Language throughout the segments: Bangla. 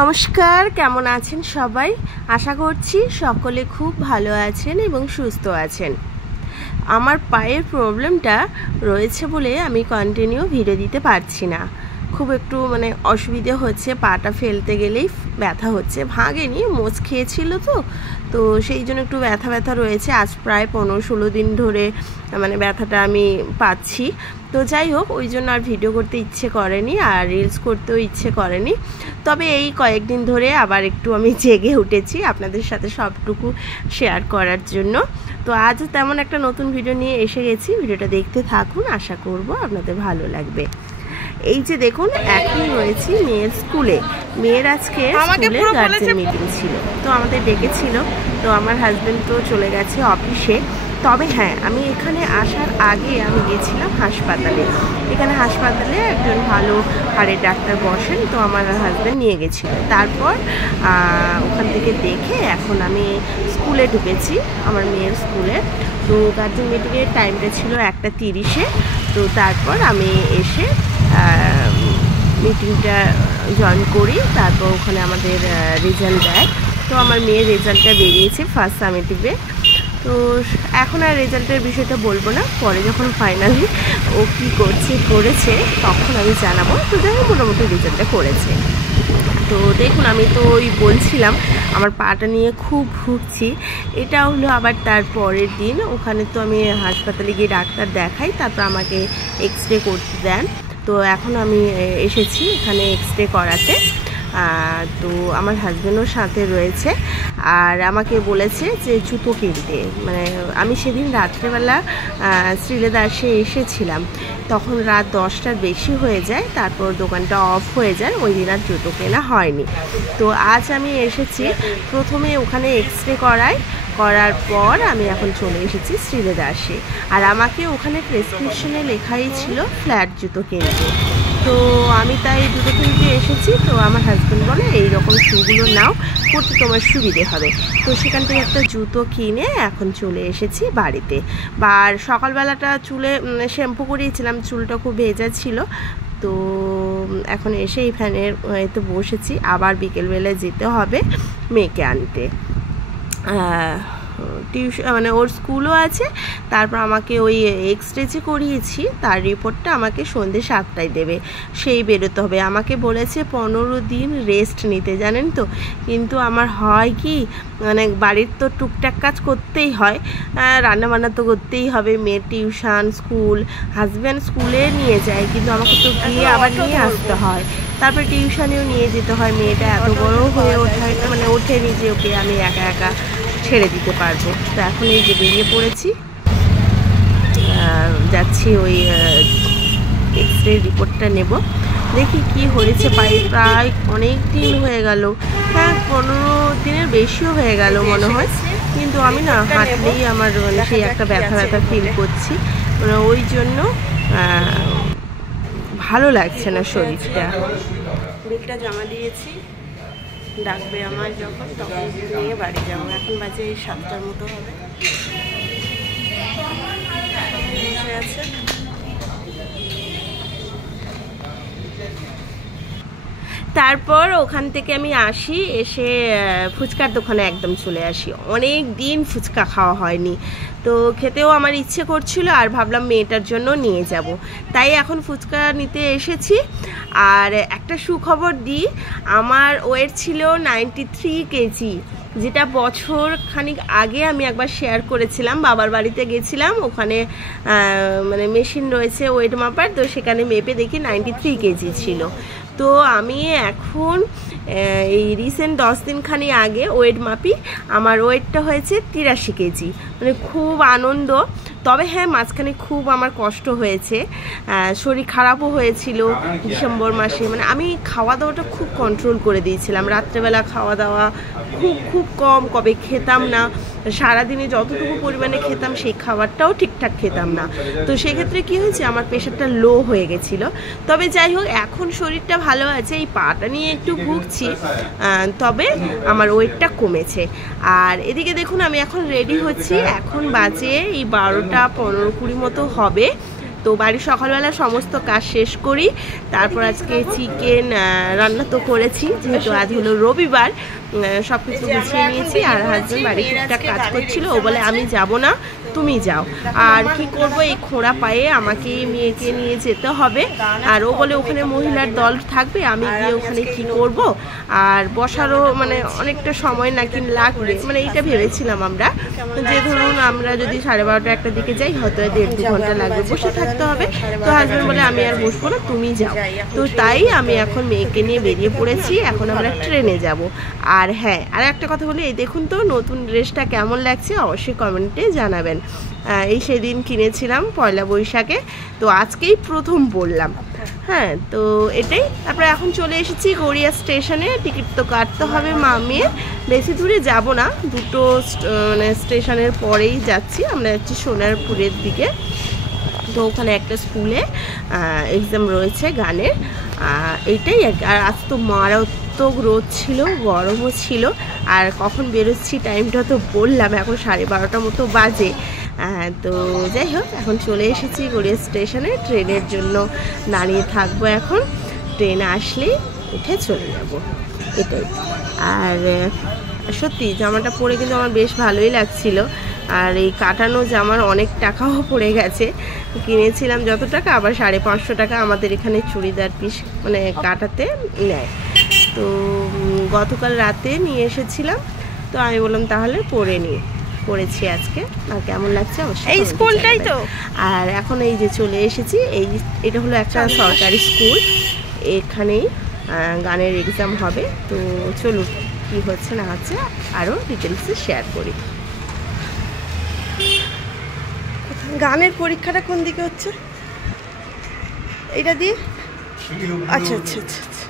নমস্কার, কেমন আছেন সবাই? আশা করছি সকলে খুব ভালো আছেন এবং সুস্থ আছেন। আমার পায়ের প্রবলেমটা রয়েছে বলে আমি কন্টিনিউ ভিডিও দিতে পারছি না। খুব একটু অসুবিধে হচ্ছে, পাটা ফেলতে গেলেই ব্যথা হচ্ছে। ভাঙেনি, মোচ খেয়েছিল তো সেই জন্য একটু ব্যথা ব্যথা রয়েছে। আজ প্রায় 15-16 দিন ধরে ব্যথাটা আমি পাচ্ছি। তো যাই হোক, ওই জন্য আর ভিডিও করতে ইচ্ছে করেনি, আর রিলস করতেও ইচ্ছে করেনি। তবে এই কয়েকদিন ধরে আবার একটু আমি জেগে উঠেছি আপনাদের সাথে সবটুকু শেয়ার করার জন্য। তো আজও তেমন একটা নতুন ভিডিও নিয়ে এসে গেছি। ভিডিওটা দেখতে থাকুন, আশা করব আপনাদের ভালো লাগবে। এই যে দেখুন, এখন রয়েছি মেয়ের স্কুলে। মেয়ের আজকে স্কুলে গার্জেন মিটিং ছিল, তো আমাদের ডেকেছিল। তো আমার হাজব্যান্ড তো চলে গেছে অফিসে। তবে হ্যাঁ, আমি এখানে আসার আগে আমি গেছিলাম হাসপাতালে। এখানে হাসপাতালে একজন ভালো হাড়ের ডাক্তার বসেন, তো আমার হাজব্যান্ড নিয়ে গেছিল। তারপর ওখান থেকে দেখে এখন আমি স্কুলে ঢুকেছি, আমার মেয়ের স্কুলে। তো গার্জেন মিটিংয়ের টাইমটা ছিল 1:30-এ। তো তারপর আমি এসে মিটিংটা জয়েন করি। তারপর ওখানে আমাদের রেজাল্ট দেয়। তো আমার মেয়ের রেজাল্টটা বেরিয়েছে ফার্স্ট সামেটিভে। তো এখন আর রেজাল্টের বিষয়টা বলবো না, পরে যখন ফাইনালি ও কী করেছে তখন আমি জানাবো। তো যাই হোক, মোটামুটি রেজাল্টটা করেছে। তো দেখুন, আমি তো ওই বলছিলাম আমার পাটা নিয়ে খুব ভুগছি। এটা হলো আবার তার পরের দিন। ওখানে তো আমি হাসপাতালে গিয়ে ডাক্তার দেখাই, তারপর আমাকে এক্স-রে করতে দেন। তো এখন আমি এসেছি এখানে এক্স-রে করাতে। তো আমার হাজব্যান্ডও সাথে রয়েছে, আর আমাকে বলেছে যে জুতো কিনতে। আমি সেদিন রাত্রেবেলা শ্রীলেদার্সে এসেছিলাম, তখন রাত 10টার বেশি হয়ে যায়। তারপর দোকানটা অফ হয়ে যায়, ওই দিন আর জুতো কেনা হয়নি। তো আজ আমি এসেছি, প্রথমে ওখানে এক্স-রে করার পর আমি এখন চলে এসেছি শ্রীলেদার্সে। আর আমাকে ওখানে প্রেসক্রিপশনে লেখাই ছিল ফ্ল্যাট জুতো কিনতে। তো আমি তাই জুতো কিনতে এসেছি। তো আমার হাজব্যান্ড বলে এইরকম শুগুলো নাও, পরতে তোমার সুবিধে হবে। তো সেখান থেকে একটা জুতো কিনে এখন চলে এসেছি বাড়িতে। আর সকালবেলাটা চুলে শ্যাম্পু করিয়েছিলাম, চুলটা খুব ভেজা ছিল। তো এখন এসে এই ফ্যানের এতে বসেছি। আবার বিকেলবেলায় যেতে হবে মেয়েকে আনতে। টিউশন ওর স্কুলও আছে। তারপর আমাকে ওই এক্স-রে যে করিয়েছি তার রিপোর্টটা আমাকে সন্ধ্যে 7টায় দেবে, সেই বেরোতে হবে। আমাকে বলেছে 15 দিন রেস্ট নিতে, জানেন তো। কিন্তু আমার হয় কি, বাড়ির তো টুকটাক কাজ করতেই হয়, রান্নাবান্না তো করতেই হবে, মেয়ের টিউশন, স্কুল, হাজব্যান্ড স্কুলে নিয়ে যায়, কিন্তু আমাকে তো গিয়ে আবার নিয়ে আসতে হয়। তারপরে টিউশনেও নিয়ে যেতে হয়। মেয়েটা এত বড় হয়ে ওঠেনি যে ওকে আমি একা একা ছেড়ে দিতে পারবো। তো এখন এই যে বেরিয়ে পড়েছি, যাচ্ছি ওই এক্স-রে রিপোর্টটা নেব। দেখি কি হয়েছে পায়ে। প্রায় অনেক দিন হয়ে গেল, হ্যাঁ 15 দিনের বেশিও হয়ে গেল মনে হয়। কিন্তু আমি না হাঁটলেই আমার সেই একটা ব্যথা ব্যথা ফিল করছি। ওই জন্য ভালো লাগছে না শরীরটা। বিলটা জমা দিয়েছি, ডাকবে আমার যখন, তখন নিয়ে বাড়ি যাবো। এখন বাজে 7টার মতো হবে। বসে আছে। তারপর ওখান থেকে আমি আসি, এসে ফুচকার দোকানে একদম চলে আসি। অনেক দিন ফুচকা খাওয়া হয়নি, তো খেতেও আমার ইচ্ছে করছিল, আর ভাবলাম মেয়েটার জন্য নিয়ে যাব। তাই এখন ফুচকা নিতে এসেছি। আর একটা সুখবর দিই, আমার ওয়েট ছিল 93 কেজি, যেটা বছর খানিক আগে আমি একবার শেয়ার করেছিলাম। বাবার বাড়িতে গেছিলাম, ওখানে মেশিন রয়েছে ওয়েট মাপার, তো সেখানে মেপে দেখি 93 কেজি ছিল। তো আমি এখন এই রিসেন্ট 10 দিনখানি আগে ওয়েট মাপি, আমার ওয়েটটা হয়েছে 83 কেজি। খুব আনন্দ। তবে হ্যাঁ, মাঝখানে খুব আমার কষ্ট হয়েছে, শরীর খারাপও হয়েছিল ডিসেম্বর মাসে। আমি খাওয়া দাওয়াটা খুব কন্ট্রোল করে দিয়েছিলাম। রাত্রেবেলা খাওয়া দাওয়া খুব কম, কবে খেতাম না। সারাদিনে যতটুকু পরিমাণে খেতাম সেই খাবারটাও ঠিকঠাক খেতাম না। তো সেক্ষেত্রে কি হয়েছে, আমার প্রেশারটা লো হয়ে গেছিলো। তবে যাই হোক, এখন শরীরটা ভালো আছে, এই পাটা নিয়ে একটু ভুগছি, তবে আমার ওয়েটটা কমেছে। আর এদিকে দেখুন, আমি এখন রেডি হচ্ছি। এখন বাজে এই 12টা 15-20 মতো হবে। তো বাড়ির সকালবেলা সমস্ত কাজ শেষ করি, তারপর আজকে চিকেন রান্না তো করেছি, যেহেতু আজ হলো রবিবার, সব কিছু গুছিয়ে নিয়েছি। আর হাজবেন্ড বাড়ি টুকটাক কাজ করছিল, ও বলে আমি যাব না, তুমি যাও। আর কি করব, এই খোঁড়া পায়ে আমাকে মেয়েকে নিয়ে যেতে হবে। আর ও বলে ওখানে মহিলার দল থাকবে, আমি গিয়ে ওখানে কি করব, আর বসারও মানে অনেকটা সময় নাকি লাগবে, মানে এইটা ভেবেছিলাম আমরা, যে ধরুন আমরা যদি 12:30 একটার দিকে যাই, হয়তো 1.5-2 ঘন্টা লাগবে, বসে থাকতে হবে। তো হাজবেন্ড বলে আমি আর বসবো না, তুমি যাও। তো তাই আমি এখন মেয়েকে নিয়ে বেরিয়ে পড়েছি, এখন আমরা ট্রেনে যাব। আর হ্যাঁ, আর একটা কথা বলি, এই দেখুন তো নতুন ড্রেসটা কেমন লাগছে, অবশ্যই কমেন্টে জানাবেন। এই সেদিন কিনেছিলাম পয়লা বৈশাখে, তো আজকেই প্রথম পরলাম। হ্যাঁ, তো এটাই। তারপরে এখন চলে এসেছি গড়িয়া স্টেশনে, টিকিট তো কাটতে হবে মেয়ের, বেশি দূরে যাব না, দুটো মানে স্টেশনের পরেই যাচ্ছি। আমরা যাচ্ছি সোনারপুরের দিকে। তো ওখানে একটা স্কুলে এক্সাম রয়েছে গানের, এইটাই আর কি। আর আজ তো মারাত্মক রোদ ছিল, গরমও ছিল। আর কখন বেরোচ্ছি টাইমটা তো বললাম, এখন 12:30 মতো বাজে। তো যাই হোক, এখন চলে এসেছি গড়িয়া স্টেশনে, ট্রেনের জন্য দাঁড়িয়ে থাকবো। এখন ট্রেন আসলেই উঠে চলে যাব, এটাই। আর সত্যি জামাটা পরে কিন্তু আমার বেশ ভালোই লাগছিল। আর এই কাটানো জামার অনেক টাকাও পড়ে গেছে, কিনেছিলাম যত টাকা, আবার 550 টাকা আমাদের এখানে চুড়িদার পিস মানে কাটাতে নেয়। তো গতকাল রাতে নিয়ে এসেছিলাম, তো আমি বললাম তাহলে পরে নিই, পরেছি আজকে। আর কেমন লাগছে অবশ্যই। এই স্কুলটাই তো। আর এখন এই যে চলে এসেছি, এটা হলো একটা সরকারি স্কুল, এখানেই গানের এক্সাম হবে। তো চলুন কি হচ্ছে না হচ্ছে আরও ডিটেলসে শেয়ার করি। গানের পরীক্ষাটা কোন দিকে হচ্ছে? এটা দিয়ে? আচ্ছা আচ্ছা আচ্ছা আচ্ছা।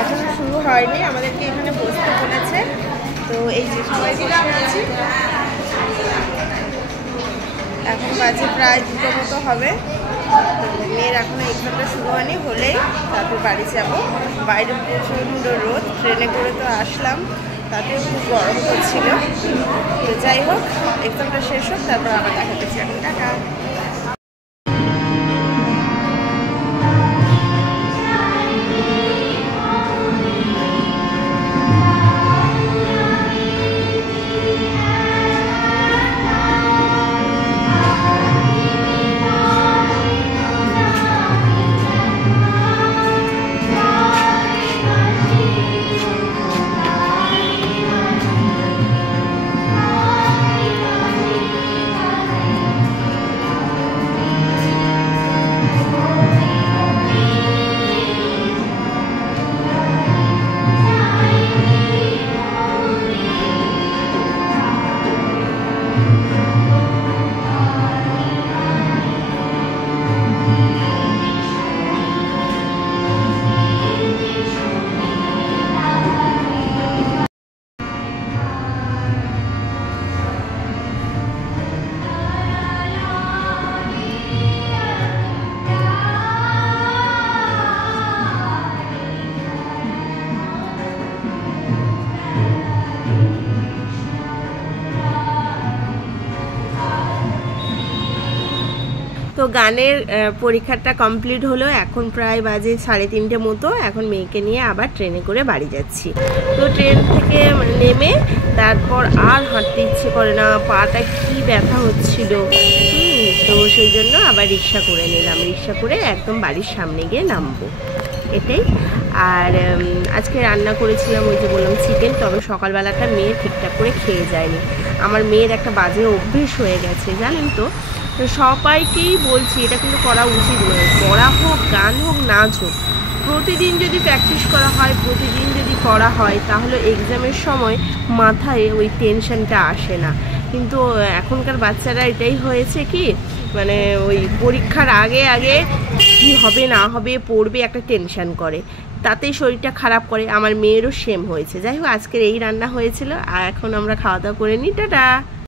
এখনো শুরু হয়নি, আমাদেরকে এখানে বসতে বলেছে। তো এই যে সবাই বসে আছি, এখন বাজে প্রায় 2টো মতো হবে। তো মেয়ের এখনো এক্সামটা শুরু হয়নি, হলেই তারপর বাড়ি যাব। বাইরে প্রচণ্ড রোদ, ট্রেনে করে তো আসলাম, তাতেও খুব গরম হচ্ছিল। তো যাই হোক, এক্সামটা শেষ হোক, তারপর আবার দেখা করছি। এখন টাকা। তো গানের পরীক্ষাটা কমপ্লিট হলো, এখন প্রায় বাজে 3:30 মতো। এখন মেয়েকে নিয়ে আবার ট্রেনে করে বাড়ি যাচ্ছি। তো ট্রেন থেকে নেমে তারপর আর হাঁটতে ইচ্ছে করে না, পাটা কি ব্যথা হচ্ছিল। তো সেই জন্য আবার রিক্সা করে নিলাম, রিক্সা করে একদম বাড়ির সামনে গিয়ে নামবো, এটাই। আর আজকে রান্না করেছিলাম ওই যে বললাম চিকেন, তবে সকালবেলাটা মেয়ে ঠিকঠাক করে খেয়ে যায়নি। আমার মেয়ের একটা বাজে অভ্যেস হয়ে গেছে জানেন তো। তো সবাইকেই বলছি এটা কিন্তু করা উচিত নয়, পড়া হোক গান হোক নাচ হোক, প্রতিদিন যদি প্র্যাকটিস করা হয়, প্রতিদিন যদি করা হয়, তাহলে এক্সামের সময় মাথায় ওই টেনশনটা আসে না। কিন্তু এখনকার বাচ্চারা এটাই হয়েছে কি, মানে ওই পরীক্ষার আগে আগে কি হবে না হবে পড়বে একটা টেনশন করে। তাতেই শরীরটা খারাপ করে। আমার মেয়েরও সেম হয়েছে। যাই হোক, আজকের এই রান্না হয়েছিল, আর এখন আমরা খাওয়া দাওয়া করে নিই। টাটা।